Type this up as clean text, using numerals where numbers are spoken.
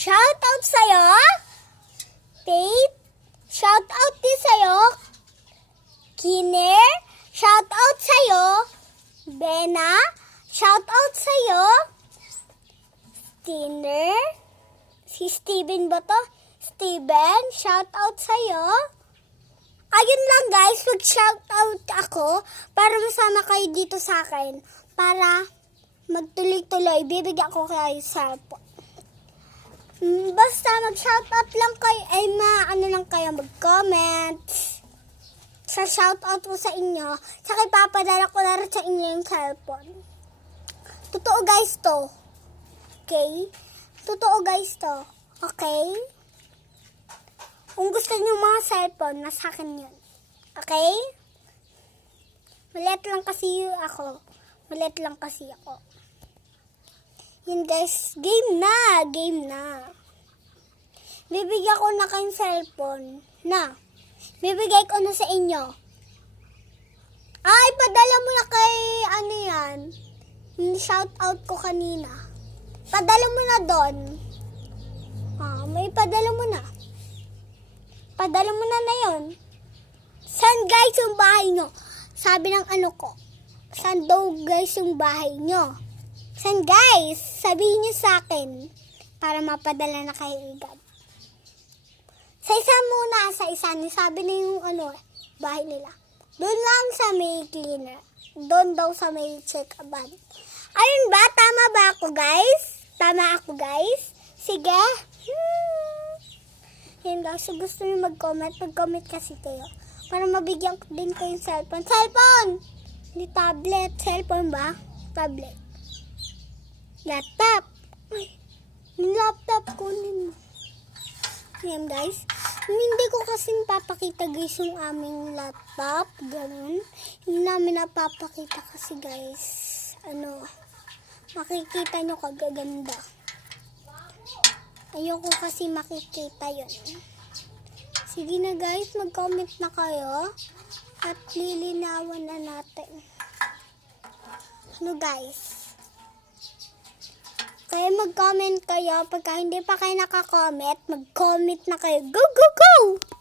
Shoutout sa'yo. Faith. Shoutout din sa'yo. Kiner. Shoutout sa'yo. Bena. Shoutout sa'yo. Stinner. Si Steven ba to? Steven. Shoutout sa'yo. Ayun lang guys, mag-shoutout ako para masama kayo dito sa akin. Para magtuloy-tuloy, bibigyan ko kayo cellphone. Basta mag-shoutout lang kayo, ay ano lang kayo, mag-comment. Sa shoutout ko sa inyo, saka ipapadala ko na rin sa inyo yung cellphone. Totoo guys to. Okay? Totoo guys to. Okay? Kung gusto niyo mga cellphone, nasa akin yun. Okay? Malit lang kasi ako. Malit lang kasi ako. Yun guys, game na. Game na. Bibigyan ko na kayong cellphone. Na. Bibigay ko na sa inyo. Ay, padala mo na kay ano yan. Yung shoutout ko kanina. Padala mo na doon. May padala mo na. Padala mo na yun. Saan guys yung bahay nyo? Sabi ng ano ko. Saan daw guys yung bahay nyo? Saan guys? Sabihin nyo sa akin. Para mapadala na kayo agad. Sa isa muna. Sa isa. Sabi na yung bahay nila. Doon lang sa may cleaner. Doon daw sa may check-a-ban. Ayun ba? Tama ba ako guys? Tama ako guys? Sige. Yan guys, so gusto nyo mag-comment kasi kayo. Para mabigyan ko din kayong cellphone. Cellphone! Hindi tablet. Cellphone ba? Tablet. Laptop. Ay, yung laptop kunin mo. Yan guys. Hindi ko kasi papakita guys yung aming laptop. Ganun. Hindi namin napapakita kasi guys. Makikita nyo kagaganda. Ayoko kasi makikita yun. Sige na guys, mag-comment na kayo. At lilinawan na natin. Guys? Kaya mag-comment kayo. Pagka hindi pa kayo nakakomment, mag-comment na kayo. Go, go, go!